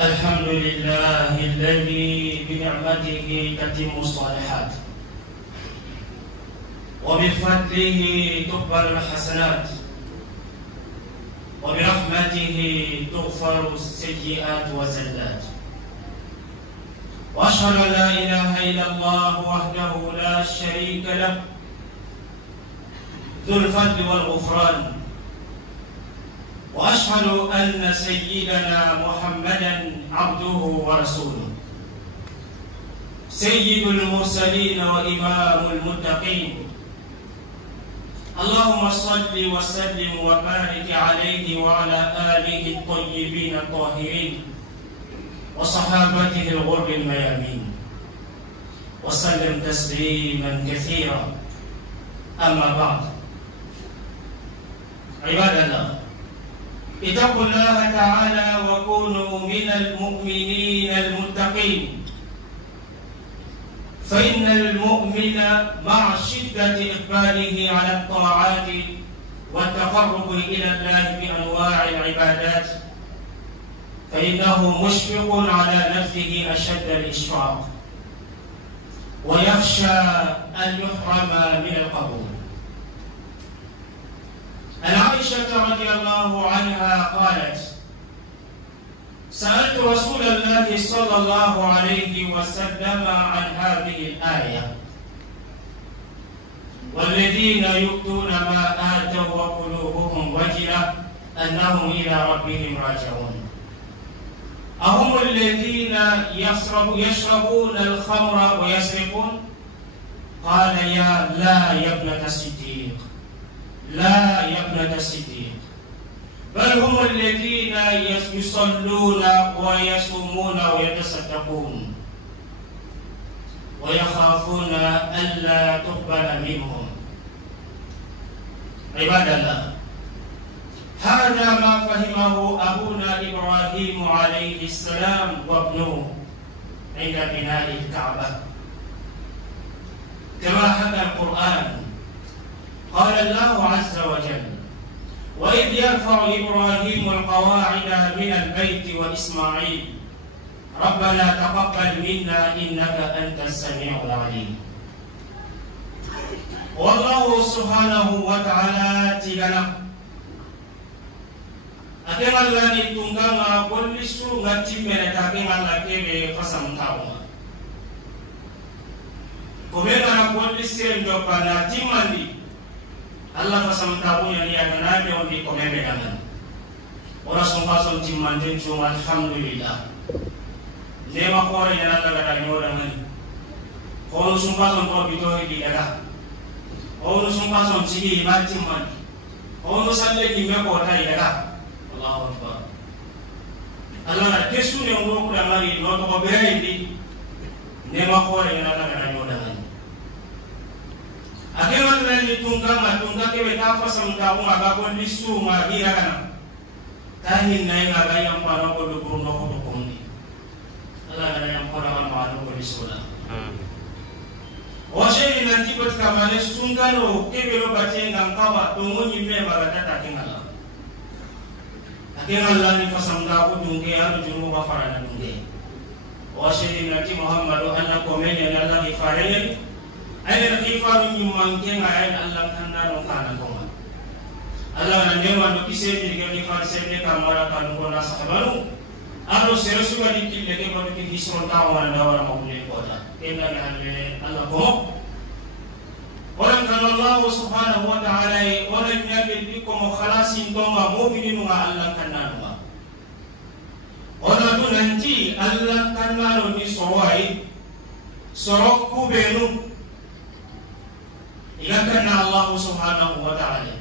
الحمد لله الذي بنعمته تتم الصالحات وبفضله تقبل الحسنات وبرحمته تغفر السيئات والزلات وأشهد أن لا إله إلا الله وحده لا شريك له ذو الفضل والغفران وأشهد أن سيدنا محمدا عبده ورسوله سيد المرسلين وإمام المتقين اللهم صل وسلم وبارك عليه وعلى آله الطيبين الطاهرين وصحابته الغر الميامين وسلم تسليما كثيرا. أما بعد، عباد الله، اتقوا الله تعالى وكونوا من المؤمنين المتقين، فإن المؤمن مع شدة إقباله على الطاعات والتقرب إلى الله بأنواع العبادات فإنه مشفق على نفسه أشد الإشفاق ويخشى أن يحرم من القبول. عن عائشة رضي الله عنها قالت: سألت رسول الله صلى الله عليه وسلم عن هذه الآية: والذين يؤتون ما آتوا وقلوبهم وجلة أنهم إلى ربهم راجعون، أهم الذين يشربون الخمر ويسرقون؟ قال: لا يا ابنة الصديق، لا يا ابنة الصديق، بل هم الذين يصلون ويصومون ويتصدقون ويخافون ألا تقبل منهم. عباد الله، هذا ما فهمه أبونا إبراهيم عليه السلام وابنه عند بناء الكعبة، كما حكى القرآن. قال الله عز وجل: وإذ يرفع إبراهيم القواعد من البيت وإسماعيل ربنا تقبل منا إنك أنت السميع العليم. والله سبحانه وتعالى تلنا أكيد الله نتونغا كل سوء نتيمة أكيد الله كبر فسمتاوما كمنا كل سير دوبنا تيماني Allah fasamtabunya ni aganabe on di komeme dangan ora somfason timmande cuma alhamdulillah nema khore yana daga da nyoda ngani kono somfason to bito di daga kono somfason cigi mati man kono salle ni me ko tai daga. Allahu akbar. Allah na kesu ne ngoro ko da mari no to ko bere di nema khore yana daga da nyoda ngani akeman nani tunga kewe tafa samta ko magagon lisu ma hira kana tahin nay nga gayam pano ko do no ko to kondi Allah na yam ko na ma no ko lisula o shey nan tibot kamane sungano kebe lo bace ngam kawa to ngoni me magata ta kingala akeman Allah ni fasamta ko dunge alu juru ba farana dunge o shey nan ti Muhammadu Allah ko men ya Allah ni farene ayna khifaru ni manke ngayen Allah kanda no kana ko Allah na newa no kisedi ke ni far sede kamara kan ko na sahabaru ado seresu wadi kille ke ko ki hisron tawa na wara mabule ko ta inna lillahi Allah ko orang kan Allah subhanahu wa ta'ala orang nyabe bikum khalasin to ma mu'minin ma Allah kanda no ona to nanti Allah kanda no ni sowai sorok ku benu ikan Allah subhanahu wa ta'ala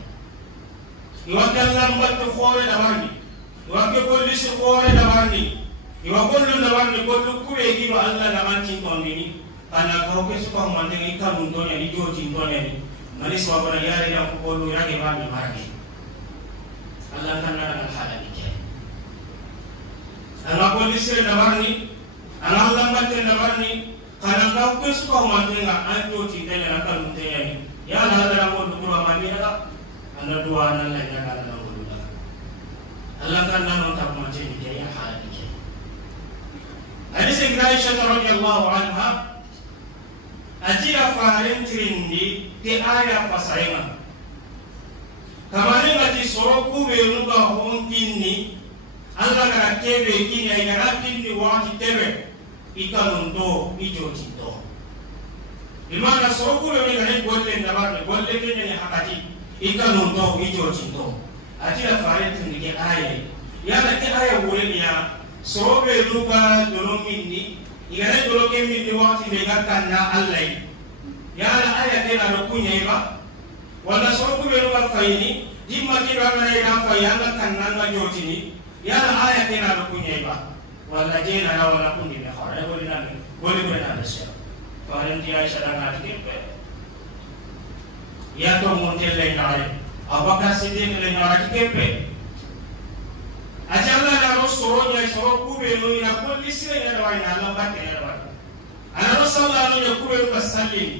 iwakan lambat khore dawarni iwakan polisi khore dawarni iwakan dawarni kollu kuwe gi wa Allah dawanti kondini kana ko ke suka mande ikan untonya di joji untonya ni manis wa bara yare da ko kollu yake ba mi marake Allah kana da halali ke ana polisi dawarni ana lambat dawarni kana ko ke suka mande nga anjoji tanya kan untonya ni ya la la mo do mani ala anda dua nan la ya kana Allah kan nan on ta ko ma ce ni ke ya halali ke سيدنا عائشة رضي الله عنها أتيا فارن ترندي تي آية فسائنا كما نغتي سروكو بيروغا هون كيني الله غا كيبي كيني غا كيني وانتي تبي إكالونتو إجوتينتو بمعنى سروكو بيروغا نقول لنا نقول لنا حكاتي إكالونتو إجوتينتو أتيا فارن ترندي آية يانا تي آية وليا سروبي لوكا دولو مني igana dolo ke min di wakti be gatanna Allah yala aya tena do kunya iba wala so ku be no fayini dimma ki ba na ida fayanga kanna na jotini yala aya tena do kunya iba wala jena na wala kundi be khara boli na da sha faran di aisha da na ke pe ya to montel le na ay abaka sidin le na ke pe ajalla la rosoro nya soro kube no ina kulli sire na wa ina Allah bakke na wa ana rasulullah no ya kube no basallim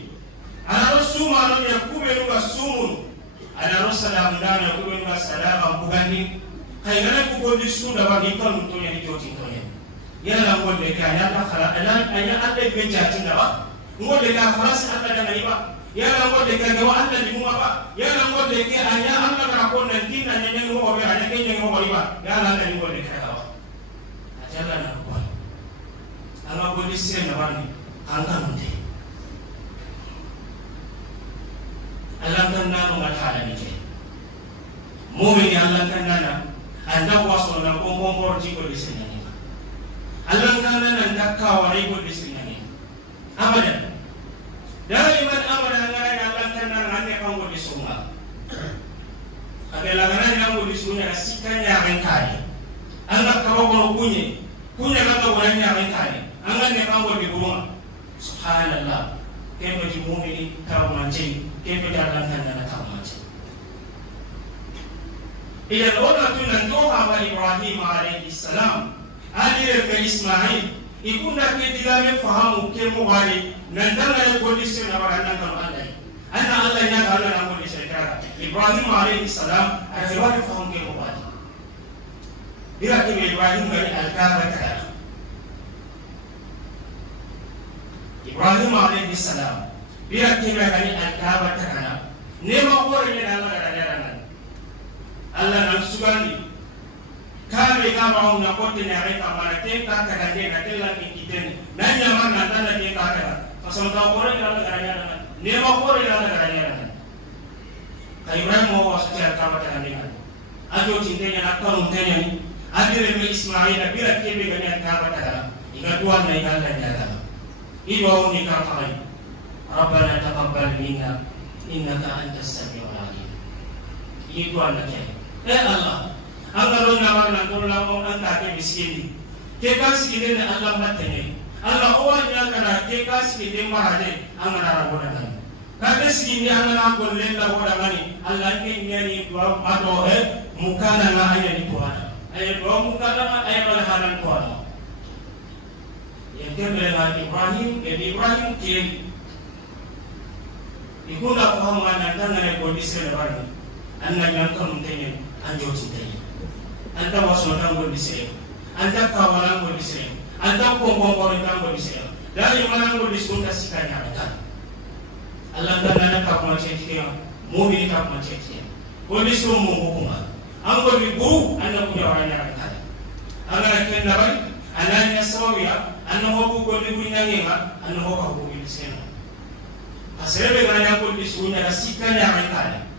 ana rasuma no ya kube no basumun ana rasulullah ndana ya kube no salama bugani kayana ku godi sunda wa ni kan to ya ni joti to ya yalla ngode ka ya ta khala ana anya Allah be jati na wa ngode ka khalas Allah da naiba yalla ngode ka ga Allah di mu ba yalla ngode ke anya Allah ka ko nan tin anya ni mo be anya ke ni mo ba yalla Allah ni ngode ka wa ajalla na ko ala ko di se na wani anga nde Allah kan na no mata ni ke mu'min Allah kan na anda waso na ko mo ji ko di se ni Allah kan na ndaka wa ri ko di se ni abadan daiman amana ngara Allah kan ngane kango di sunga abela ngana nyango di sunga sikanya renkari anga kawo no kunye ngaka wanya renkari anga ne kango di buruma subhanallah kembe di mu'mini tawamanci kembe Allah kan tawamanci ila wala tunan doha wa Ibrahim alayhi salam ali be Ismail ikunda ke digame fahamu ke mugari nandana ya kodisi na barana kan Allah anna Allah ya ga Allah na kodisi kara Ibrahim alayhi salam ajwa fahamu ke mugari bila ke Ibrahim bari al-Kaaba kara Ibrahim alayhi salam bila ke bari al-Kaaba kara nema ko ne Allah da dana Allah na sugandi kame kama una kote ne areka marate ka kadande na tella ni kiteni nanya mana tanda ke ka kada fasal ta kore na garanya na ne ma kore na garanya na kai Ibrahim mo wasya ka mata ne ajo tindenya na karon tenya ni adire me Ismail bila kebe ganya ka mata kada ikatuan na ikalla nyata ibo ni ka kai Rabbana taqabbal minna innaka antas samiul alim itu anaknya Allah angalo na wana ndola mo anta ke miskini ke kasiki ne Allah matene Allah owanya kana ke kasiki ne marade angana rabona kan ka kasiki ne angana golle la wala mani Allah ke nyani dua mato mukana na aya ni tuana aya dua mukana na aya wala hanan tuana ya kembele na Ibrahim ke ikunda fahamu ana tangane kondisi ne bani anna nyankan mtenye anjo titenye anta waso tango disere anta kawalango disere anta kongo tango disere dari malango disunta sikanya kan Allah tanana ka kuma cetiya mu'min ka kuma cetiya woni so mo hukuma ango bi bu anna ku yawanya kan ana ken nabai ananya sawiya anna ho ko ni bunyanga anna ho ka ko disere asere ganya ko disunya sikanya kan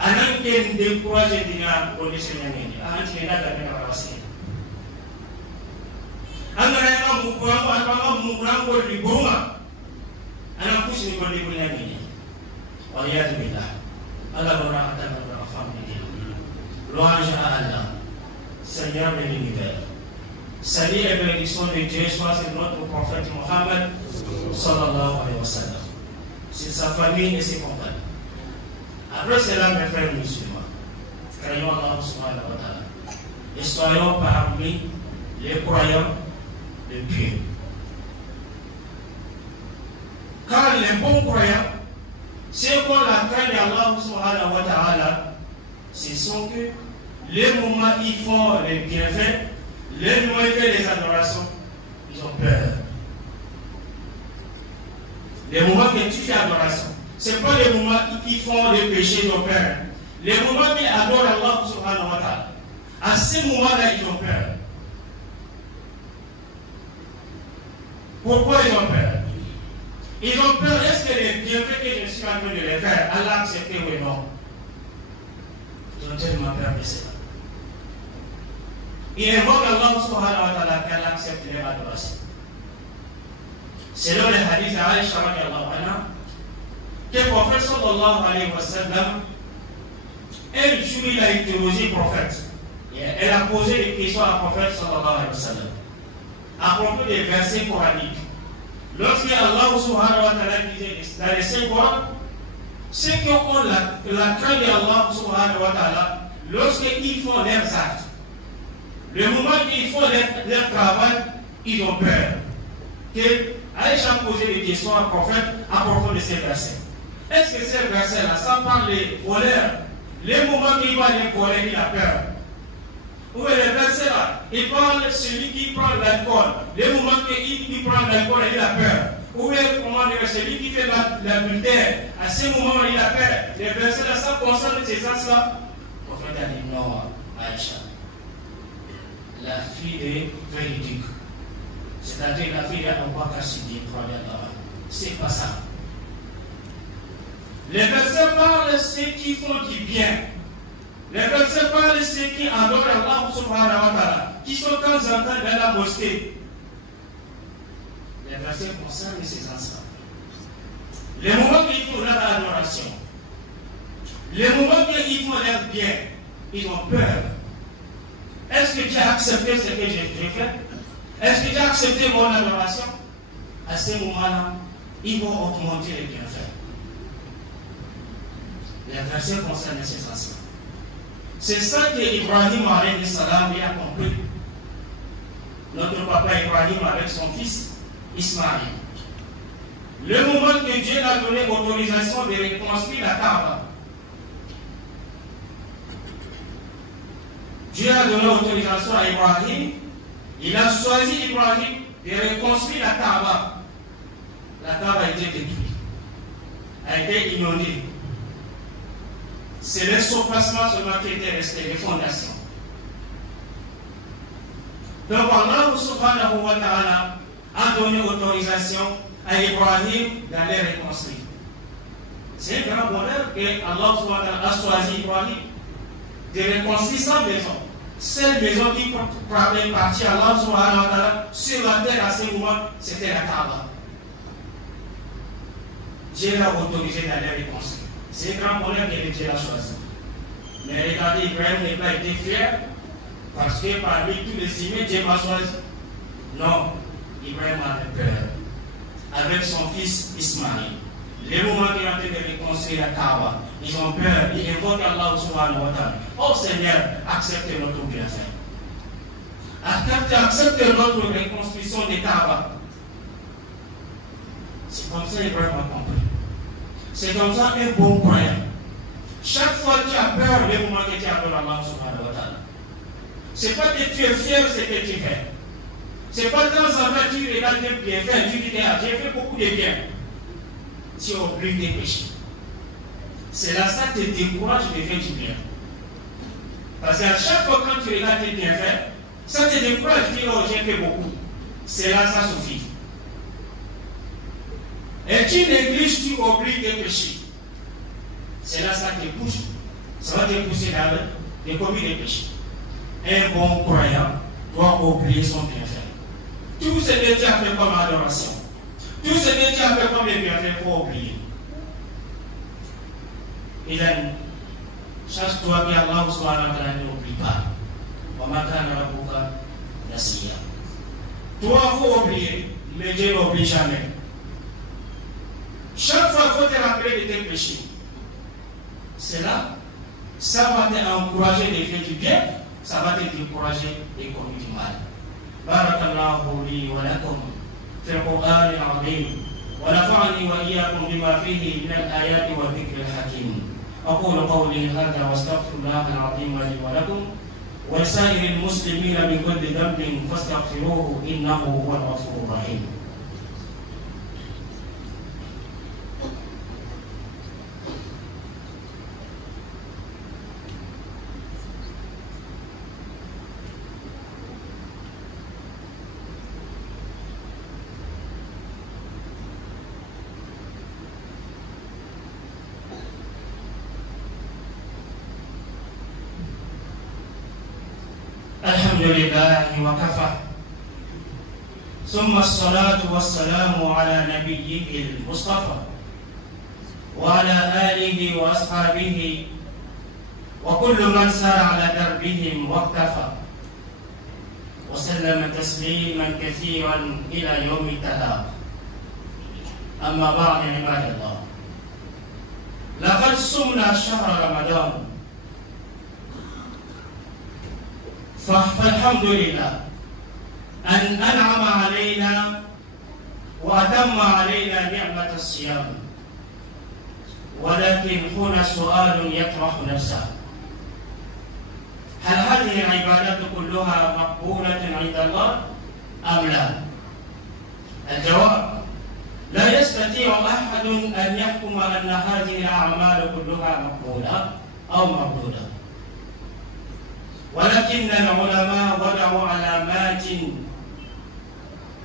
anan ken de projet dina kondisi nyane anan tena da na rawasi angara na mu ko ko di buruma anan kusi ko di buruma nyane waliyad billah Allah barahatan wa rahmatullahi louange à Allah Seigneur de l'univers salut et bénédiction de Dieu soit sur notre prophète Mohammed sallallahu alayhi wa sallam sur sa famille et ses compagnons. Après cela, mes frères musulmans, craignons Allah subhanahu wa ta'ala et soyons parmi les croyants de pieux. Car les bons croyants, ceux qu'on la craigne Allah subhanahu wa ta'ala, ce sont que les moments ils font les bienfaits, les moments ils font les adorations, ils ont peur. Les moments que tu fais adoration, ce n'est pas les moments qui font les péchés, ils ont peur. Les moments qui adorent Allah subhanahu wa ta'ala, à ces moments-là, ils ont peur. Pourquoi ils ont peur? Ils ont peur, est-ce que les bienfaits que je suis en train de les faire, Allah accepte ou non? Ils ont tellement peur de cela. Ils invoquent Allah subhanahu wa ta'ala qu'Allah accepte leur adoration. Selon les hadiths d'Aïcha radiallahu anha, que le prophète sallallahu alayhi wa sallam, un jour il a interrogé le prophète. Elle a posé des questions à prophète sallallahu alayhi wa sallam à propos des versets coraniques. Lorsque Allah subhanahu wa ta'ala disait dans les cinq Corans, ceux qui ont la crainte d'Allah subhanahu wa ta'ala, lorsqu'ils font leurs actes, le moment qu'ils font leur travail, ils ont peur. Que Aïcha posé des questions à prophète à propos de ces versets. Est-ce que ces versets-là, ça parle des voleurs? Les moments qu'il va les voler, il a peur. Ou les versets-là, il parle de celui qui prend l'alcool. Les moments qu'il prend l'alcool, il a peur. Ou celui qui fait l'adultère, à ce moment il a peur. Les versets-là, ça concerne ces actes-là. Le prophète a dit non, Aïcha. La fille de véridique. C'est-à-dire la fille d'Abu Bakr Siddiq, c'est pas ça. Les versets parlent de ceux qui font du bien. Les versets parlent de ceux qui adorent Allah subhanahu wa ta'ala, qui sont de temps en temps dans la mosquée. Les versets concernent ces ensembles. Les moments qu'ils font leur adoration, les moments qu'ils font leur bien, ils ont peur. Est-ce que tu as accepté ce que j'ai fait? Est-ce que tu as accepté mon adoration? À ce moment-là, ils vont augmenter les bienfaits. Les versets concernent ces ensembles. C'est ça que Ibrahim alayhi salam a compris. Notre papa Ibrahim avec son fils Ismaël. Le moment que Dieu a donné l'autorisation de reconstruire la Kaaba, Dieu a donné l'autorisation à Ibrahim, il a choisi Ibrahim de reconstruire la Kaaba. La Kaaba a été détruite, a été inondée. C'est le surpassement seulement qui était resté, les fondations. Donc Allah subhanahu wa ta'ala a donné autorisation à Ibrahim d'aller reconstruire. C'est un grand bonheur que Allah subhanahu wa ta'ala a choisi Ibrahim de reconstruire sa maison. Cette maison qui parlait partie à Allah subhanahu wa ta'ala sur la terre à ce moment, c'était la Kaaba. Dieu l'a autorisé d'aller reconstruire. C'est un grand bonheur que Dieu l'a choisi. Mais regardez, Ibrahim n'a pas été fier parce que parmi tous les signes, Dieu m'a choisi. Non, Ibrahim avait peur. Avec son fils Ismaël. Les moments qu'il a été de reconstruire la Kaaba, ils ont peur, ils invoquent Allah subhanahu wa ta'ala. Oh Seigneur, accepte notre bienfait. Accepte notre reconstruction de Kaaba. C'est comme ça Ibrahim a compris. C'est comme ça un bon croyant. Chaque fois que tu as peur, le moment que tu as peur Allah subhanahu wa ta'ala. Ce n'est pas que tu es fier de ce que tu fais. Ce n'est pas de temps en temps que tu regardes tes bienfaits, tu dis j'ai fait beaucoup de bien. Tu oublies tes péchés. C'est là ça te décourage de faire du bien. Parce qu'à chaque fois quand tu regardes tes bienfaits, ça te décourage de dire oh j'ai fait beaucoup. C'est là ça suffit. Et tu négliges, tu oublies tes péchés. C'est là ça te pousse. Ça va te pousser dans le commis des péchés. Un bon croyant doit oublier son bienfait. Tout ce que tu as fait comme adoration, tout ce que tu as fait comme les bienfaits, il faut oublier. Il a dit, chasse-toi que Allah subhanahu wa ta'ala n'oublie pas. Toi, il faut oublier, mais Dieu n'oublie jamais. Chaque fois, il faut te rappeler de tes péchés. C'est là, ça va t'encourager de faire du bien, ça va te décourager de commettre du mal. بارك الله لي ولكم في القرآن العظيم ونفعني وإياكم بما فيه من الآيات والذكر الحكيم. أقول قولي هذا واستغفر الله العظيم لي ولكم ولسائر المسلمين من كل ذنب فاستغفروه إنه هو الغفور الرحيم. الحمد لله وكفى، ثم الصلاة والسلام على نبيه المصطفى وعلى آله وأصحابه وكل من سار على دربهم واقتفى، وسلم تسليما كثيرا إلى يوم التلاق. أما بعد عباد الله، لقد صمنا شهر رمضان، فالحمد لله أن أنعم علينا وأتم علينا نعمة الصيام. ولكن هنا سؤال يطرح نفسه: هل هذه العبادات كلها مقبولة عند الله أم لا؟ الجواب: لا يستطيع أحد أن يحكم أن هذه الأعمال كلها مقبولة أو مردودة، ولكن العلماء وضعوا علامات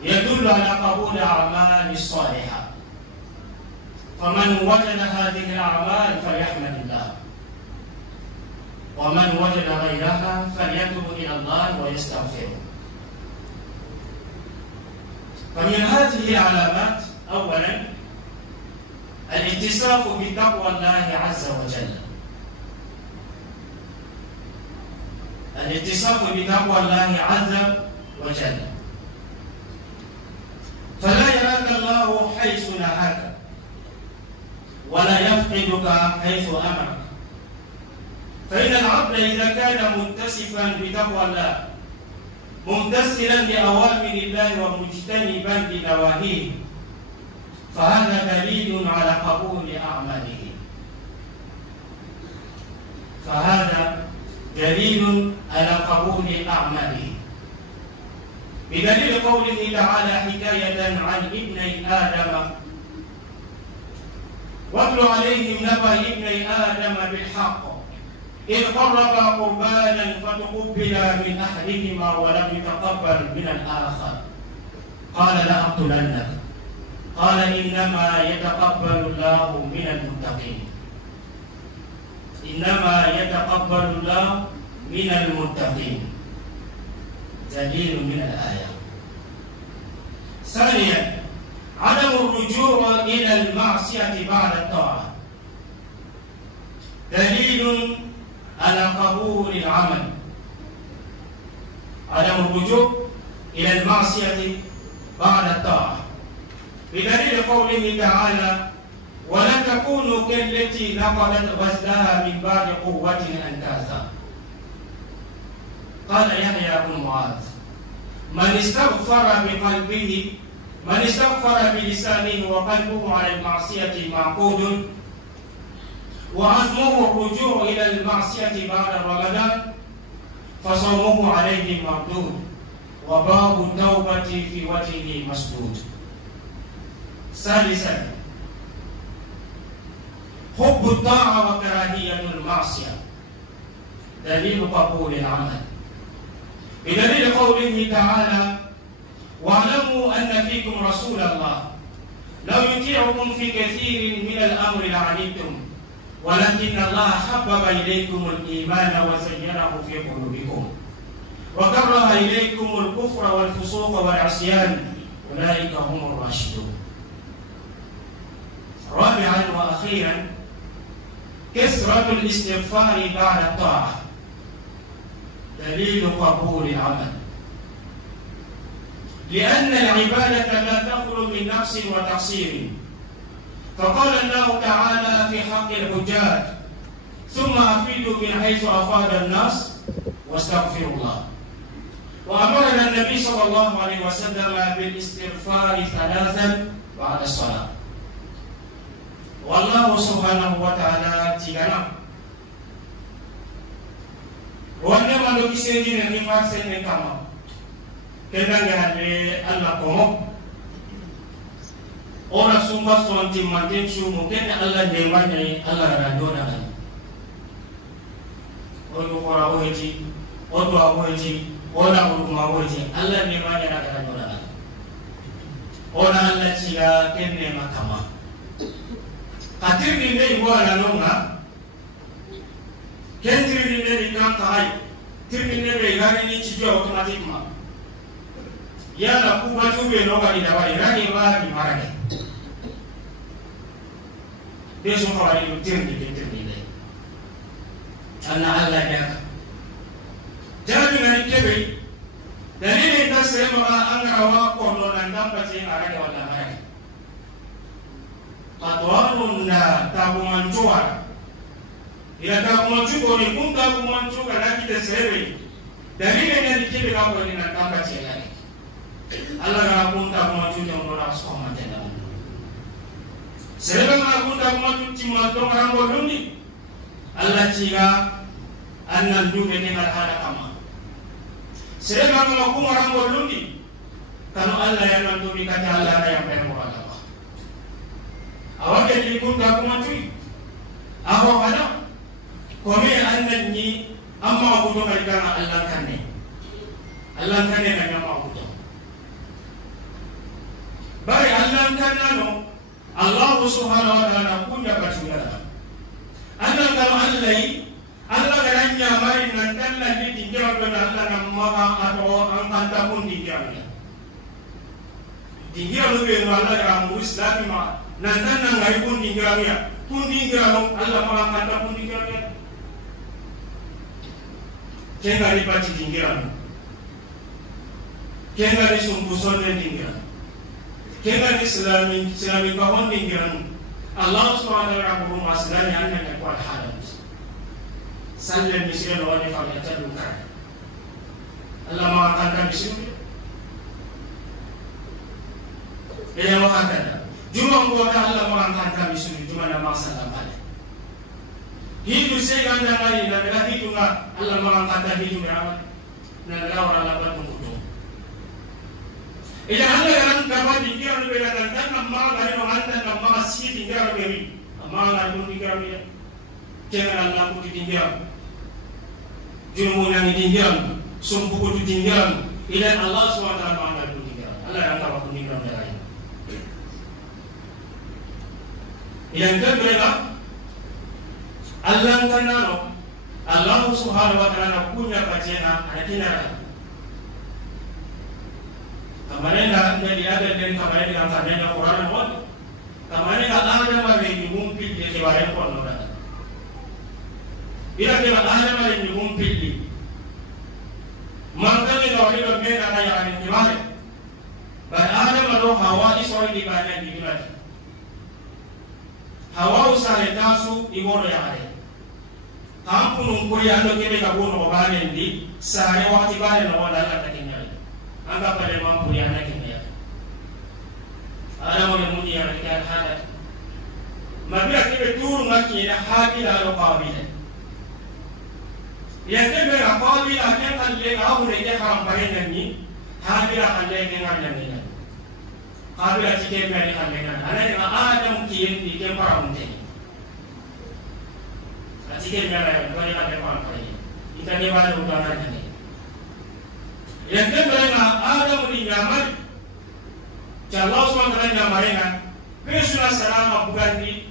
يدل على قبول الأعمال الصالحة، فمن وجد هذه الأعمال فليحمد الله، ومن وجد غيرها فليتوب إلى الله ويستغفره. فمن هذه العلامات أولا الاتصاف بتقوى الله عز وجل، الاتصاف بتقوى الله عز وجل، فلا يراك الله حيث نهاك ولا يفقدك حيث أمرك. فإن العبد إذا كان متصفا بتقوى الله ممتثلا لأوامر الله ومجتنبا لنواهيه فهذا دليل على قبول أعماله، فهذا دليل على قبول أعماله، بدليل قوله تعالى حكاية عن ابني آدم: واتل عليهم نبأ ابني آدم بالحق إذ قربا قربانا فتقبل من أحدهما ولم يتقبل من الآخر قال لأقتلنك قال إنما يتقبل الله من المتقين، إنما يتقبل الله من المتقين، دليل من الآية. ثانيا عدم الرجوع إلى المعصية بعد الطاعة، دليل على قبول العمل، عدم الرجوع إلى المعصية بعد الطاعة، بدليل قوله تعالى: ولا تكونوا كالتي نقضت غزلها من بعد قوة أنكاثا. قال يحيى بن معاذ: من استغفر بقلبه، من استغفر بلسانه وقلبه على المعصية معقود وعزمه الرجوع إلى المعصية بعد رمضان فصومه عليه مردود وباب التوبة في وجهه مسدود. ثالثا حب الطاعة وكراهية المعصية، دليل قبول العمل، بدليل قوله تعالى: واعلموا أن فيكم رسول الله لو يطيعكم في كثير من الأمر لعنتم ولكن الله حبب إليكم الإيمان وزينه في قلوبكم وكره إليكم الكفر والفسوق والعصيان أولئك هم الراشدون. رابعا وأخيرا كثرة الاستغفار بعد الطاعة، دليل قبول العمل، لأن العبادة لا تخلو من نقص وتقصير، فقال الله تعالى في حق الحجاج: ثم أفيدوا من حيث أفاد الناس واستغفروا الله. وأمرنا النبي صلى الله عليه وسلم بالاستغفار 3 بعد الصلاة. والله سبحانه وتعالى تيغنا wonne mando kiseji ne ni farse ne kama kendange hande Allah ko ora sumba sonti manten sumu ken Allah de mane Allah ra dona kan o ko ora o heti o to a heti ora o ma o heti Allah de mane ra kan dona kan ora Allah ciga ken ne makama katir ni ne wala nonga ken tirni ne ni kan kai tirni ne be gani ni cijo automatiquement yala ku batu be no ga ida wali rani ba bi marake beso ko wali no tirni ne ana Allah ya jabi ngani kebe dalile ta sema an rawa ko no nan dan bace arake wala marake patwarun na tabumanjua ila tabumanjua ni kun tabumanjua kana kita sebe dalile ngani kebe ka ko ni nan dan bace lagi Allah ga kun tabumanjua no ra so ma tena sebe ma kun tabumanjua ti ma to rango lundi Allah ciga annal dube ne ngal hada kama sebe ma kun rango lundi kanu Allah ya nan dubi kata Allah na yang pengen Allah awake ni kunta kuma tui aho hana kome annan ni amma ku to kai kana Allah kanne na nyama ku to bari Allah kanna no Allah subhanahu wa ta'ala kunya batula annan kan Allah garanya mari nan kanna ni dingira do Allah na maha ato an kanta pun dingira lo be no Allah ga mu islami ma nantan nang ngai pun dingiramia Allah ma kanta pun dingiramia kenga ni pati dingiram kenga ni sumbuson dingiram kenga ni islami kahon dingiram Allah subhanahu wa ta'ala ko maslani anna ne ko hada sallam misira wa ni fa ya taduka Allah ma kanta misira ya wa kanta juma ngota Allah mengangkat kami suri juma nama salam pada hidup saya anda kali dan hidup Allah mengangkat hidup berawat dan orang lawan mengkudu ila anda yang dapat dikira lebih dan nama dari orang nama si dikira lebih nama dari pun dikira lebih jangan Allah pun dikira juma yang dikira sumpu pun dikira ila Allah SWT mengangkat pun dikira Allah yang dapat pun dikira lebih yang kedua Allah kanano Allah subhanahu wa ta'ala punya bacana ada kira kemarin jadi ada dan kemarin dalam sabdanya Quran pun kemarin ada mari diumpil di kibaran pun orang bila kita ada mari diumpil di makanya kalau kita beda kayak ada kibaran baik ada malu hawa isoi di badan di kibaran hawa usare tasu igono ya are kampung ko ya no kebe ka bono bane ndi sare wakati bane no wala la takinya anga pale mampu ya na kinya ana mo mudi ya ka hada mabia kebe turu ngaki na habila ro qabila ya kebe ra qabila ke kalle ga hure ke haram bare ni habila kalle ke nganya ni kabila cike meri kandengan ana nga adam kiyen di ke paramunte cike meri ko ni ka pa pare itani ba do dana ni yang kedua adam di nyaman Allah SWT nyaman pesuna salama bukan di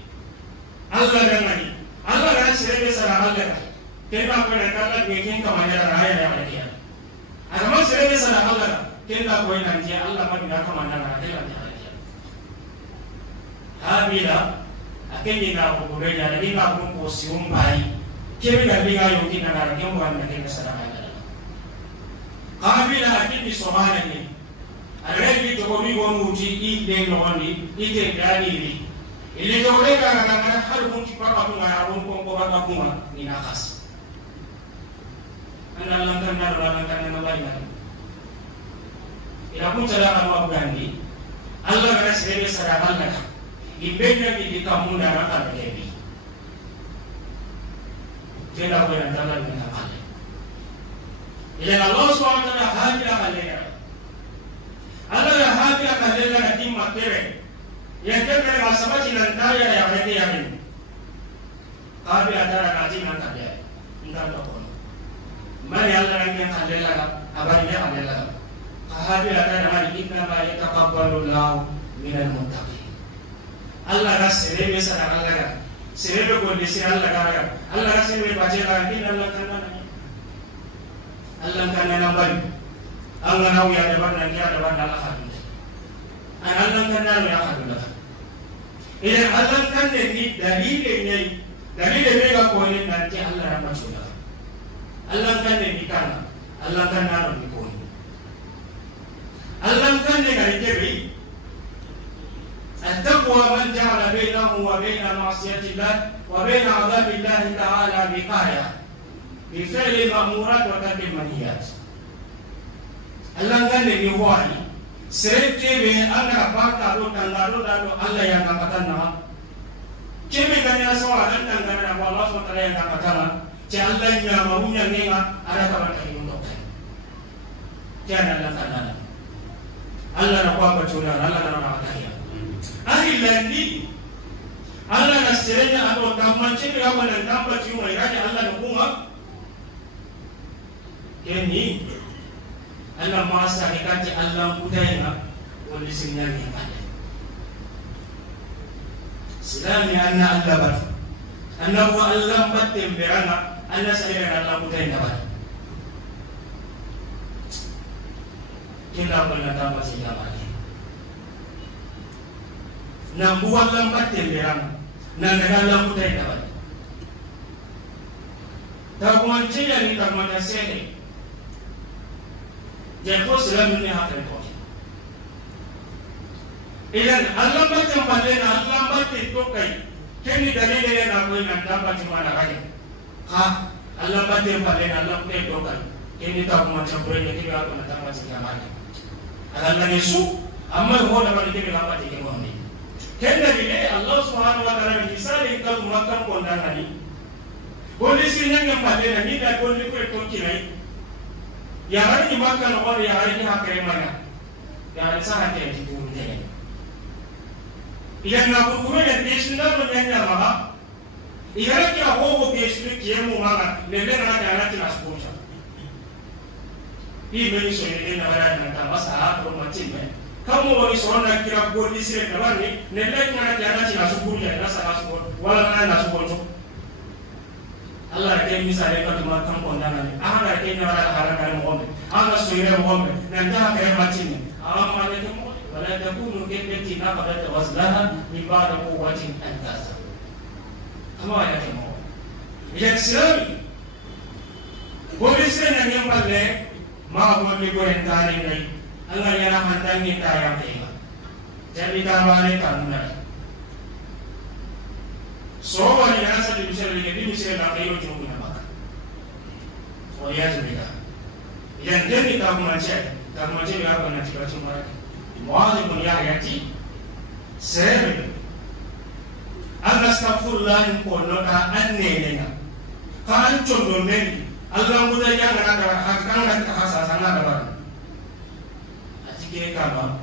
Allah dengan ni Allah kan serbe sara Allah kena ko na kala ngeken kamanya raya ya dia agama serbe sara Allah kenda ko ina dia Allah ma bina kama na dia habila akenye na ko beja na dinga ko si umbai kebe ga dinga yo kina na ke mo na ke sadaka habila akini sohana ni arebi to ko mi go muti i de no ni i de dani ni ile to le ga na na har mun ti pa ko na ron ko ba ko ni na khas anda lantan na lantan na bai na ila kun cara kan gandi Allah ga sebe sadaka Allah ibenya di kamu na ka bebi jela ko na dala ni na kale إذا الله سبحانه وتعالى هاجر علينا الله هاجر علينا كتير مكتبه يكتب على سبعة نتايا يا بني يا بني قابل أدرى ناجي من كذا إنكار تقول ما يلا نجيم علينا أبغى علينا قابل أدرى ناجي إنما يتقبل الله من المتقين الله رسله بسنا الله سيرة بقول بسنا الله كارا الله رسله بجلا كين الله كنا Allah kan nambal Allah nahu ya depan nanti ada depan Allah hadun Allah kan nahu ya hadun ini Allah kan ini dari mereka kau ini nanti Allah dapat sudah Allah kan ini kan Allah kan nahu di kau Allah kan ini dari jadi التقوى من جعل بينه وبين معصية الله وبين عذاب الله تعالى وقاية بفعل المأمورات وترك المنهيات. Allah kan lebih wahai. Setiap anda bakal tanggalu lalu Allah yang katakan nama. Kami kan yang soalan tanggalan Allah SWT yang katakan. Jika Allah yang maunya nenga ada kawan kami untuk. Jangan Allah kan Allah nak apa curang Allah nak apa kaya. Hari lagi Allah nak serenya atau taman ciri apa yang tampak cuma iraja Allah nak bunga. Ini Allah merasa dikati Allah budaya oleh sinyal yang ada. Selama anda Allah bat, anda buat Allah bat temberana, anda saya Allah budaya dapat. Kita pernah tambah sinyal lagi. Nak buat Allah bat temberana, nak Allah budaya dapat. Tak mancing yang kita mana seni. Jauh selalu ni hati kau. Ilan Allah baca balik, Allah baca itu kai. Kini dari dia nak buat nanti baca mana lagi? Allah baca balik, Allah baca itu kai. Kini tak macam boleh ni kita nak baca mana? Allah Yesus, amal ho nak kita nak baca kita ni. Kini dari dia Allah Subhanahu Wa Taala misal itu makan kondan ni. Boleh siapa yang balik ni dah boleh kau itu kiri. Yang hari ini makan orang yang hari ini hakir mana? Yang hari sangat yang dibunuhnya. Yang nak berguna yang biasa menyanyi apa? Yang kita bawa biasa dia mau makan, nenek nak jalan tidak sepuluh. Ini menyusul ini nak ada dengan masalah atau macam ni. Kamu bagi seorang kira boleh disini kawan ni, nenek nak jalan tidak sepuluh ya, rasa sepuluh, walau nak sepuluh. Allah akan misalnya kalau makan kondangan, Allah akan nyara harangan muam, Allah suira muam, nanti akan macam ni. Allah malah kamu, walau takunu kebeti nak pada tawaslah, ibadah kuatin antasa. Kamu ayat kamu. Yang selami, boleh sih yang paling, mahu dibuat tarik ni, Allah yang hantar kita yang tiga. Jadi kawan ni kamu nak. So wani nasa di misal nak kayo jumpa nama. Oh ya juga. Yang jadi kamu macam apa nak cakap cuma. Muaz bin Yahya sebe. Astaghfirullah in kono ka anne nenga. Kan condong ni. Allah muda yang ada hakkan ka hasasana dapat. Aji kira kama.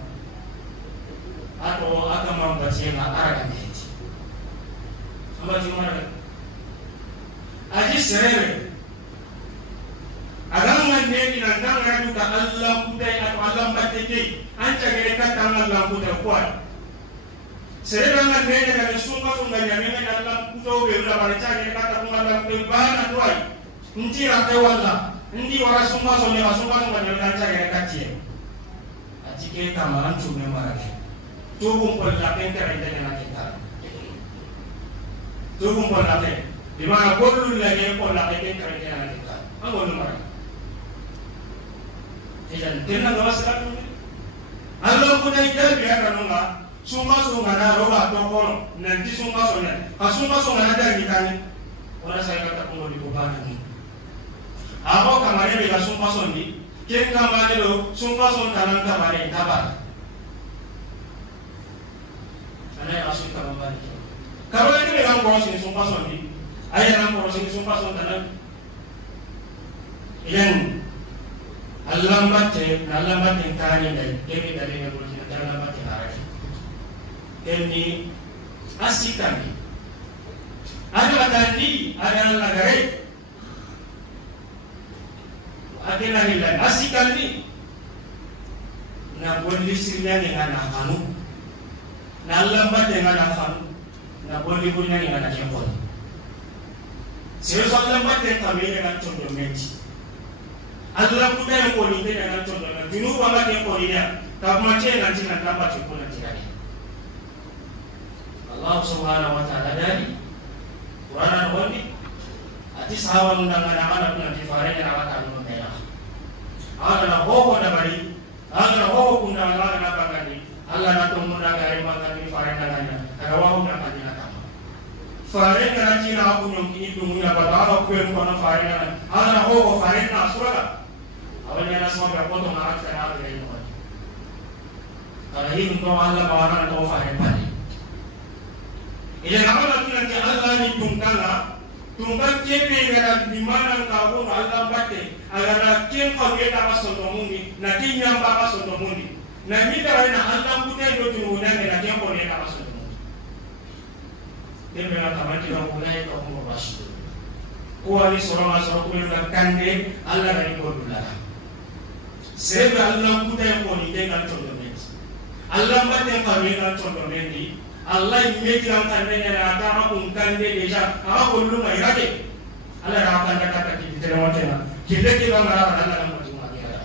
Atau agama baca na aragan. Apa cuma ada? Aji sere. Agama ni nandang radu ka Allah budai atau Allah batiki. Anta mereka tangan Allah budai kuat. Sere dengan ni dengan sungguh yang ni Allah budai berulah baca mereka tangan Allah budai bana tuai. Nanti rakyat Allah. Nanti orang sungguh yang baca mereka cie. Aji kita malam cuma marah. Tubuh pelakon kerana kita. Tubuh pelakon, di mana boleh lagi pelakon kerana kita. Apa boleh marah? Jadi, kenapa gawas tak tu? Allah pun ada biar kan orang sungguh ada roba tokol, nanti sungguh ada kita ni. Orang saya kata pun di bukan ni. Apa kemarin bila sungguh ni? Ken kemarin lo sungguh dalam kemarin apa? Anda asal kemarin. Kalau ini memang proses ini sumpah sondi, ayah memang proses ini sumpah sondi. Yang Allah mbatte kani dai kemi dalile ko ni Allah mbatte haraki kemi asikami ada tadi ada lagare akena hilan asikami na bolli sirnya ngana kanu na Allah mbatte ngana kanu na bolli bunya ngana kempon sir sallallahu mbatte kami ngana tondo menti Allah kuda yang koni te dengan contoh na dinu banget yang koni nya tak macam nanti nak dapat cukup nanti lagi Allah subhanahu wa ta'ala dari Quran al-Wadi ati sahabat undangan anak nanti fare yang awak tahu mereka Allah ho na bari Allah ho undangan anak bagani Allah nak tumunda gari magani fare nanganya ada wa una kanina kama fare nanti na aku nyongki dumunya badala ko en kono fare nang Allah ho fare na sura awalnya semua berpotong arah saya ada yang lain. Kalau ini untuk Allah bawaran atau faham pada. Ia nama nanti Allah ni tunggang kepe gara di mana kau Allah batte agar kem kau kita pasal tomundi, nanti nyamba pasal tomundi. Nanti kalau na Allah punya itu tunggunan gara kem kau kita pasal tomundi. Dia memang tamat kita mulai kau mau pasal. Kuali sorong kuliah kande Allah dari kodulah. Sehingga Allah punya yang koni dengan contoh ini. Allah macam kami dengan contoh ini. Allah ini yang kami yang ada aku kande deja aku belum ayat. Allah akan kata kita tidak macam. Kita marah Allah macam mana?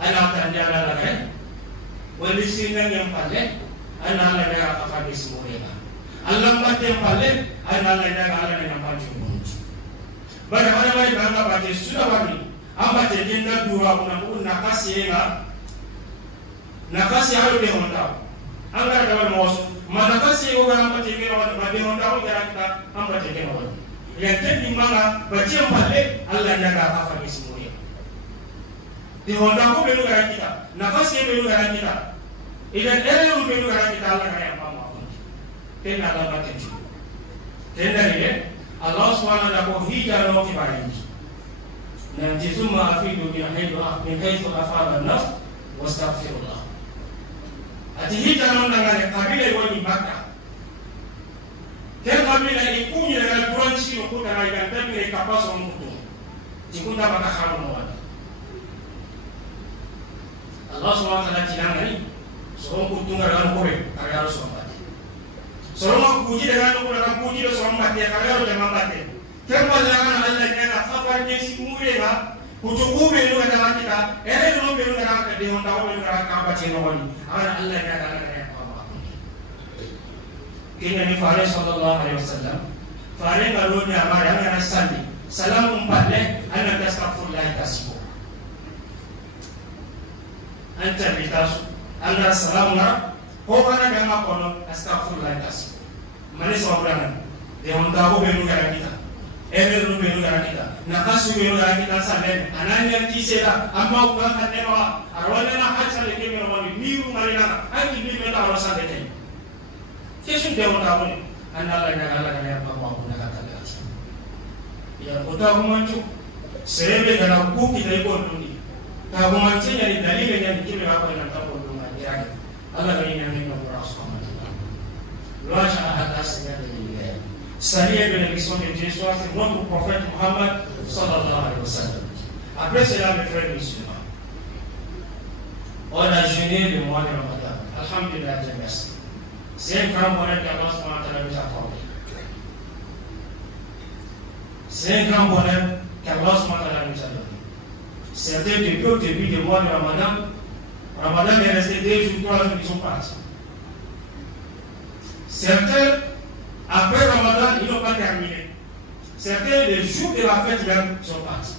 Allah akan jalan lagi. Wali singa yang paling Allah yang akan semua. Allah macam paling Allah yang paling. Bagaimana baik bangga baca sudah wani. Amba tenda dua nakasi haru de honda anga da mos manakasi o ga amba tenda ba de honda o ga ta amba tenda won ya tendi manga baci ampalle Allah ya ga afa bismu ya de honda ko be ga kita nakasi be ga kita ida ere be ga kita Allah ga ya pama tenda Allah ba tenju tenda ni Allah subhanahu wa ta'ala ko hija no ki barangi nanti semua afidu min haythu afada an-nafs wastaghfirullah. Ati hita non ngane kabila woni Makkah. Ken kabila ni kunyi dengan buranci ko kana ikan temne kapaso mutu. Jikuta maka harum wala. Allah subhanahu wa ta'ala tilangani sorong kutunga dengan kobe karya Rasulullah. Sorong puji dengan puji Rasulullah karya Rasulullah. Terbalangan Allah yang kafar nesi murega kucuku belu dalam kita belum belu dalam kita di honda belu dalam kabar cenderung Allah yang dalam kita apa kini Nabi Farid sallallahu alaihi wasallam Farid baru ni amar yang nasandi salam umpatnya anak astagfirullah kasibu anta bitasu anda salamna orang yang ngakono astagfirullah kasibu manis orang di honda belu dalam kita Emer nu benu gara kita, nakasu benu gara kita sampai ananya kisah, amma uang hande bawa, arwalnya nak hajar lagi benu bawa miru marina, anjing benu benu arwal sampai ni. Kesun dia orang tahu ni, anda lagi apa pun nak kata lagi. Ya, kita humancu, sebe gara buku kita ikut dulu. Kita humancu jadi dari benu kita apa yang tahu dulu lagi. Allah beri yang kita berasal. Luar sana atas segala ini. Saluer bénédiction de Dieu soit sur notre prophète Muhammad sallallahu alayhi wa sallam. Après cela, mes frères musulmans, on a jeûné le mois de Ramadan. Alhamdulillah, Dieu merci. C'est un grand bonheur qu'Allah subhanahu wa ta'ala nous a accordé. C'est un grand bonheur qu'Allah subhanahu wa ta'ala nous a donné. Certains, depuis au début du mois de Ramadan, Ramadan est resté 2 jours, 3 jours, ils sont partis. Certains, après Ramadan, ils n'ont pas terminé. Certains, les jours de la fête même, sont partis.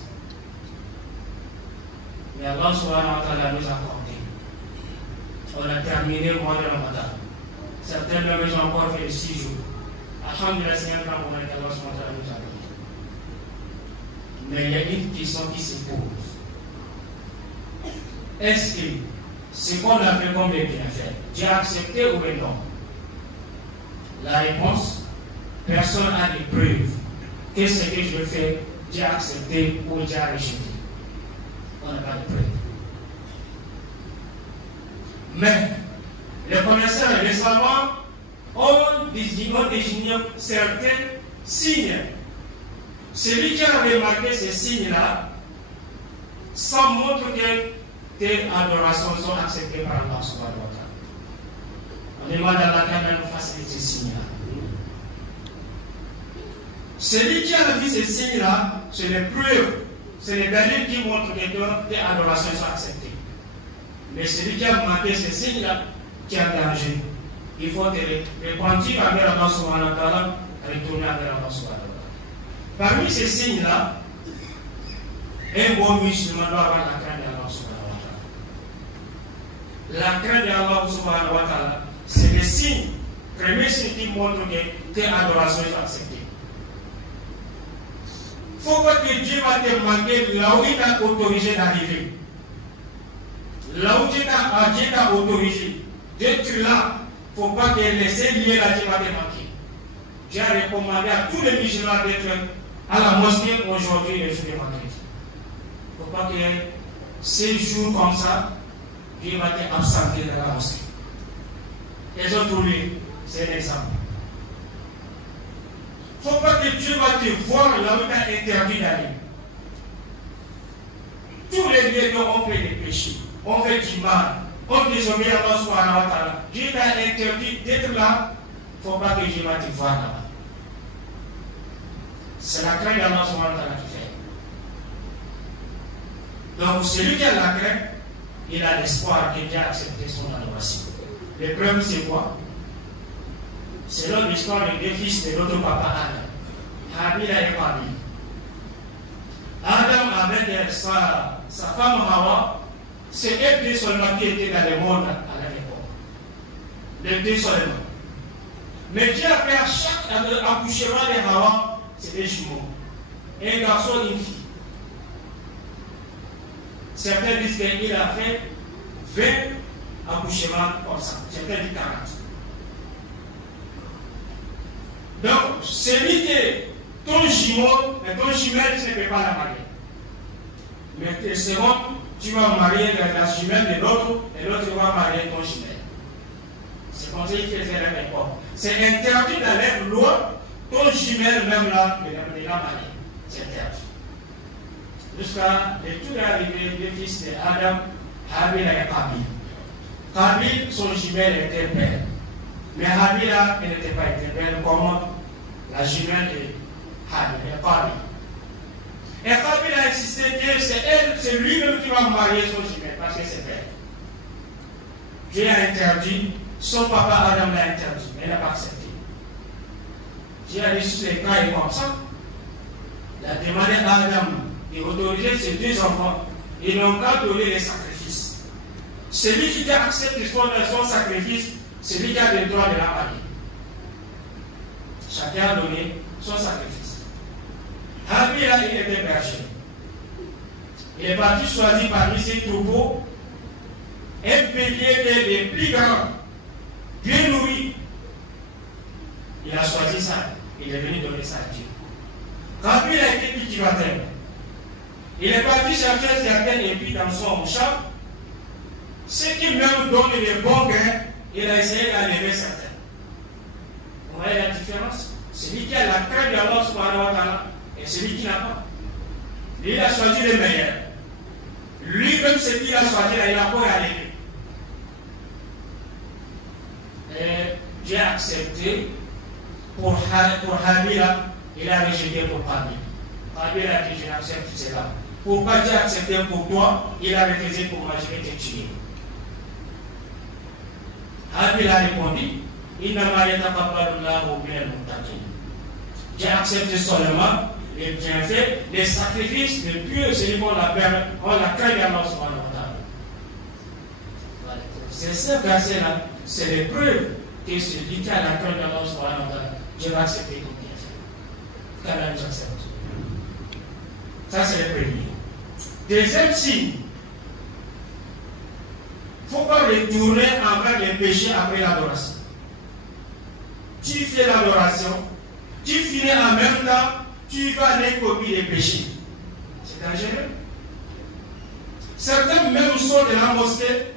Mais Allah subhanahu wa ta'ala nous a accordé. On a terminé le mois de Ramadan. Certains même ils ont encore fait 6 jours. Alhamdulillah, c'est un grand moment qu'Allah subhanahu wa ta'ala nous a donné. Mais il y a une question qui se pose. Est-ce que ce qu'on a fait comme des bienfaits, Dieu a accepté ou non? La réponse, personne n'a des preuves que ce que je fais, Dieu a accepté ou Dieu a rejeté. On n'a pas de preuve. Mais les connaisseurs et les savants ont désigné certains signes. Celui qui a remarqué ces signes-là, ça montre que tes adorations sont acceptées par Allah subhanahu wa ta'ala. On demande à Allah de nous faciliter ces signes-là. Celui qui a vu ces signes-là, c'est les preuves, c'est les derniers qui montrent que tes adorations sont acceptées. Mais celui qui a manqué ces signes-là, qui est en danger, il faut te repentir avec Allah subhanahu wa ta'ala, retourner avec Allah subhanahu wa ta'ala. Parmi ces signes-là, un bon musulman doit avoir la crainte d'Allah subhanahu wa ta'ala. La crainte d'Allah subhanahu wa ta'ala, c'est des signes, premier signe qui montre que tes adorations sont acceptées. Il ne faut pas que Dieu va te manquer là où il t'a autorisé d'arriver. Là où Dieu t'a autorisé d'être là, il ne faut pas que laisser lier là, Dieu va te manquer. J'ai recommandé à tous les musulmans d'être à la mosquée aujourd'hui et le jour de vendredi. Il ne faut pas que ces jours comme ça, Dieu va t'absenter de la mosquée. Les autres lieux, c'est un exemple. Il ne faut pas que Dieu va te voir là où tu as interdit d'aller. Tous les lieux ont fait des péchés, ont fait du mal, ont désobéi à Allah subhanahu wa ta'ala. Dieu t'a interdit d'être là, il ne faut pas que Dieu va te voir là-bas. C'est la crainte d'Allah subhanahu wa ta'ala qui fait. Donc celui qui a la crainte, il a l'espoir que Dieu a accepté son adoration. L'épreuve c'est quoi? Selon l'histoire des deux fils de notre papa Adam, Habila et Qabil. Adam avec sa femme Hawa, c'est eux deux seulement qui étaient dans le monde à l'époque. Les deux seulement. Mais Dieu a fait à chaque accouchement de Hawa, c'est des jumeaux. Un garçon et une fille. Certains disent qu'il a fait 20 accouchements comme ça. Certains disent 40. Donc, celui qui est ton jumeau, mais ton jumelle, tu ne peux pas la marier. Mais c'est bon, tu vas marier la jumelle de l'autre, et l'autre va marier ton jumelle. C'est comme ça qu'il faisait à l'époque. C'est interdit dans les lois, ton jumelle même là, de la marier. C'est interdit. Jusqu'à tout l'arrivée des fils d'Adam, Habil et Qabil. Qabil, son jumelle était belle. Mais Habila, elle n'était pas belle comme la jumelle de Habil et Qabil. Et Qabil a insisté que c'est lui-même qui va marier son jumelle parce que c'est belle. Dieu a interdit, son papa Adam l'a interdit, mais il n'a pas accepté. Dieu a dit si les cas est comme ça, il a demandé à Adam d'autoriser ses deux enfants, ils n'ont qu'à donner les sacrifices. Celui qui accepte son sacrifice, c'est lui qui a le droit de la marier. Chacun a donné son sacrifice. Habila, il était berger. Il est parti choisir parmi ses troupeaux un bélier des plus grands, bien nourri. Il a choisi ça. Il est venu donner ça à Dieu. Habila a été cultivateur. Il est parti chercher certains épis dans son champ. Ceux qui même donnent les bons grains, il a essayé d'enlever certains. Vous voyez la différence? Celui qui a la crainte d'Allah subhanahu wa ta'ala et celui qui n'a pas. Lui, il a choisi les meilleurs. Lui-même, ce qu'il a choisi, il a pas enlevé. Et Dieu a accepté pour Habila, il a rejeté pour Qabil. Qabil a dit, je n'accepte cela. Pourquoi Dieu a accepté pour toi, il a refusé pour moi, je vais te tuer. Habil a répondu, Dieu accepte seulement les bienfaits, les sacrifices, les pieux, celui qu'on la crainte d'Allah subhanahu wa ta'ala. C'est ce verset-là, c'est les preuves que celui qui a la crainte d'Allah subhanahu wa ta'ala, Dieu va accepter comme bienfait. Qu'Allah nous accepte. Ça, c'est le premier. Deuxième signe, il ne faut pas retourner envers les péchés après l'adoration. Tu fais l'adoration, tu finis en même temps, tu vas aller commettre les péchés. C'est dangereux. Certains même sortent de la mosquée,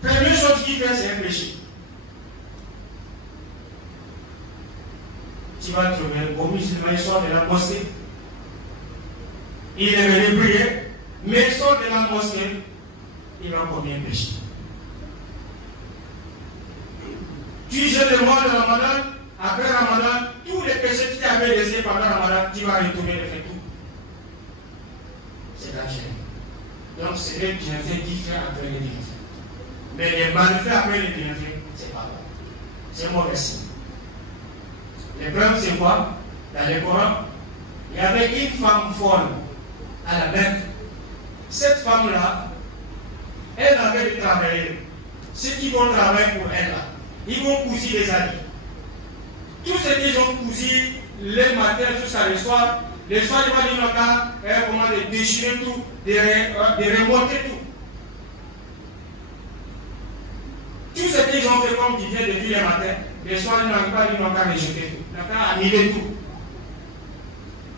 première chose qu'ils font, c'est un péché. Tu vas trouver un beau musulman, il sort de la mosquée, il est venu prier, mais il sort de la mosquée, il va commettre un péché. Tu jeûnes le mois de Ramadan, après Ramadan, tous les péchés que tu avais laissés pendant Ramadan, tu vas retourner les faire tout. C'est dangereux. Donc c'est les bienfaits qui font après les bienfaits. Mais les malfaits après les bienfaits, c'est pas bon. C'est mauvais signe. Le problème c'est quoi? Dans le Coran, il y avait une femme folle à la Mecque. Cette femme-là, elle avait travaillé. Ceux qui vont travailler pour elle, là, ils vont couser les habits. Tout ce qu'ils ont cousu le matin jusqu'à le soir, ils vont dire comment de déchirer tout, de remonter tout. Tout ce qu'ils ont fait comme ils viennent depuis le matin, le soir ils n'ont qu'à rejeter tout, ils n'ont qu'à annuler tout.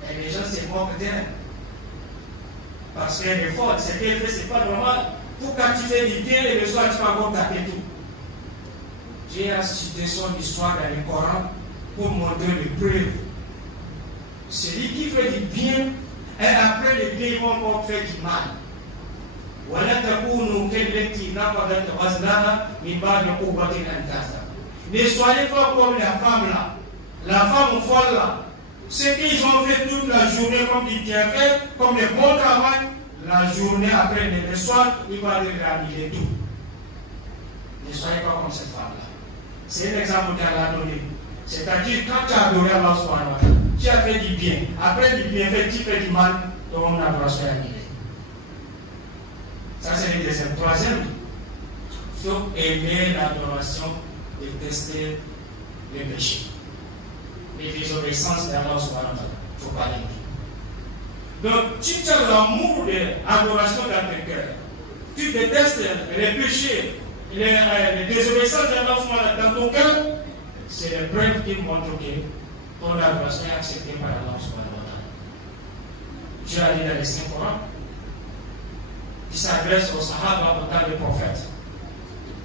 Et les gens se moquent d'elle. Parce qu'elle est forte, ce qu'elle fait, c'est pas normal. Pour quand tu fais du bien et le soir tu vas encore taper tout. J'ai cité son histoire dans le Coran pour montrer les preuves. Celui qui fait du bien, et après le bien, ils vont encore faire du mal. Ne soyez pas comme la femme là, la femme folle là. Ce qu'ils ont fait toute la journée comme du bien fait, comme le bon travail, la journée après le soir, il va réaliser tout. Ne soyez pas comme cette femme là. C'est un exemple qu'elle a donné. C'est-à-dire, quand tu as adoré Allah subhanahu wa ta'ala, tu as fait du bien. Après du bien fait, tu fais du mal, ton adoration est annulée. Ça, c'est le deuxième. Troisième, il faut aimer l'adoration, détester les péchés. Les désobéissances d'Allah subhanahu wa ta'ala. Il ne faut pas l'aimer. Donc, tu as l'amour de l'adoration dans ton cœur. Tu détestes les péchés, les désobéissances d'Allah subhanahu wa ta'ala dans ton cœur. C'est le preuve qui montre que ton adoration est acceptée par Allah subhanahu wa ta'ala. Dieu a dit dans le Saint-Coran, il s'adresse aux Sahaba en tant que prophète.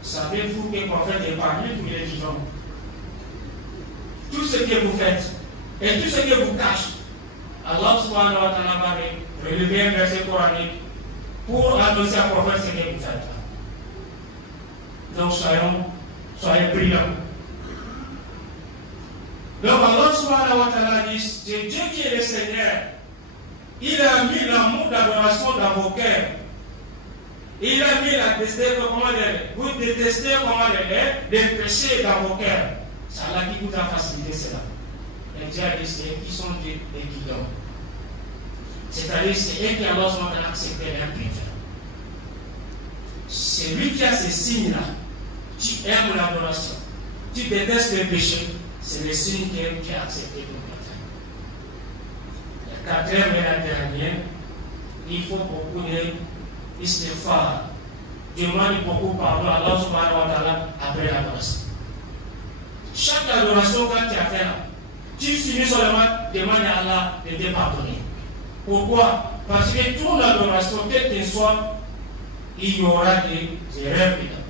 Savez-vous que le prophète est parmi tous les vivants? Tout ce que vous faites et tout ce que vous cachez, Allah subhanahu wa ta'ala va relever un verset coranique pour annoncer à prophète ce que vous faites. Donc soyez brillants. Donc Allah subhanahu wa ta'ala dit, c'est Dieu qui est le Seigneur. Il a mis l'amour d'adoration dans vos cœurs. Il a mis la vous détestez les péchés dans vos cœurs. C'est Allah qui vous a facilité cela. Et Dieu a dit, c'est eux qui sont Dieu et qui donnent. C'est-à-dire, c'est eux qui Allah a accepté leur bienfait. C'est lui qui a ces signes-là. Tu aimes l'adoration. Tu détestes les péchés. C'est le signe que tu as accepté ton bienfait. La quatrième et la dernière, il faut beaucoup d'istighfar. Demande beaucoup pardon à Allah subhanahu wa ta'ala après l'adoration. Chaque adoration quand tu as fait là, tu finis seulement demande à Allah de te pardonner. Pourquoi? Parce que toute adoration, quelle qu'elle soit, il y aura des erreurs dedans.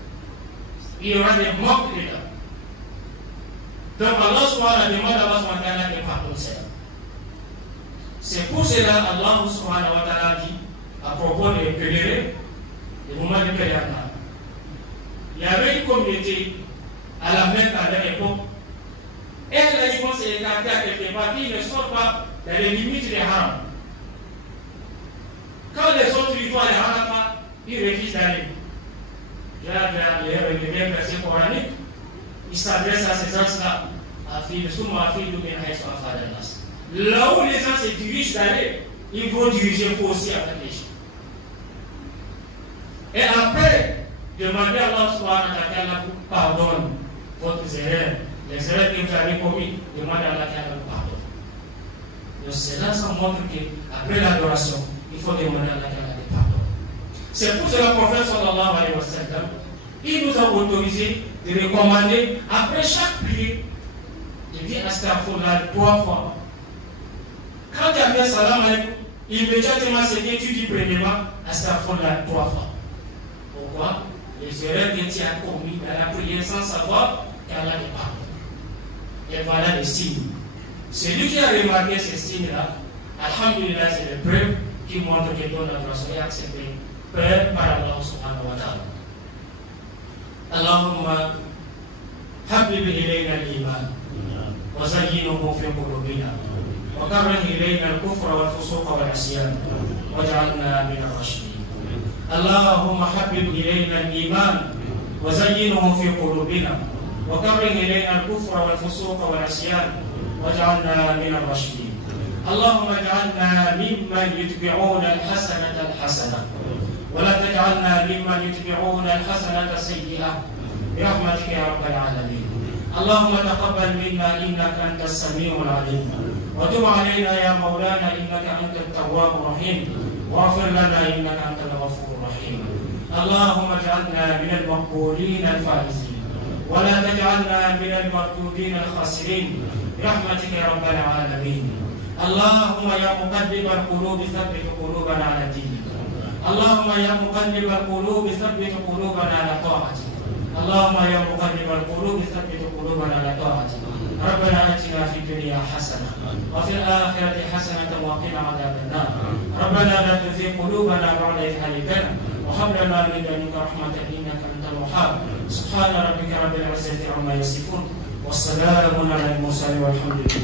Il y aura des manques dedans. Donc Allah subhanahu demande à Allah subhanahu wa ta'ala de pardonner cela. C'est pour cela Allah subhanahu wa ta'ala dit à propos des pèlerins, des moments de pèlerinage. Il y avait une communauté à la Mecque à l'époque. Et là, ils vont s'écarter à quelque part, ils ne sortent pas dans les limites des haram. Quand les autres ils voient les haram, ils refusent d'aller. Il y a le verset coranique, il s'adresse à ces gens-là. Là où les gens se dirigent d'aller, ils vont diriger vous aussi avec les gens. Et après, demandez à Allah subhanahu wa ta'ala vous pardonne votre erreur, les erreurs que vous avez commises, demandez à Allah qu'elle vous pardonne. Donc cela, ça montre qu'après l'adoration, il faut demander à Allah qu'elle vous pardonne. C'est pour cela que le prophète sallallahu alayhi wa sallam, il nous a autorisé de recommander, après chaque prière, de dire astaghfirullah 3 fois. Quand tu as fait salam alaykoum, immédiatement ce que tu dis premièrement, Astaghfirullah 3 fois. Pourquoi? Les erreurs que tu as commises dans la prière sans savoir qu'Allah n'est pas. Et voilà les signes. Celui qui a remarqué ces signes-là, alhamdulillah, c'est les preuves qui montrent que ton adoration est acceptée par Allah subhanahu wa ta'ala. Allahumma habib ilayna al-iman wa zayyinhu fi qulubina wa karrih ilayna al-kufra wal fusuqa wal isyan waj'alna min ar-rashidin. Allahumma habib ilayna al-iman wa zayyinhu fi qulubina wa karrih ilayna al-kufra wal fusuqa wal isyan waj'alna min ar-rashidin. اللهم اجعلنا ممن يتبعون الحسنة الحسنة ولا تجعلنا ممن يتبعون الحسنة السيئة برحمتك يا رب العالمين. اللهم تقبل منا إنك أنت السميع العليم وتب علينا يا مولانا إنك أنت التواب الرحيم واغفر لنا إنك أنت الغفور الرحيم. اللهم اجعلنا من المقبولين الفائزين ولا تجعلنا من المردودين الخاسرين برحمتك يا رب العالمين. اللهم يا مقلب القلوب ثبت قلوبنا على دينك. اللهم يا مقلب القلوب ثبت قلوبنا على طاعتك. اللهم يا مقلب القلوب ثبت قلوبنا على طاعتك. ربنا اتنا في الدنيا حسنه وفي الاخره حسنه وقنا عذاب النار. ربنا لا تزغ قلوبنا بعد إذ هديتنا وهب لنا من لدنك رحمه انك انت الوهاب. سبحان ربك رب العزه عما يصفون والسلام على المرسلين والحمد لله.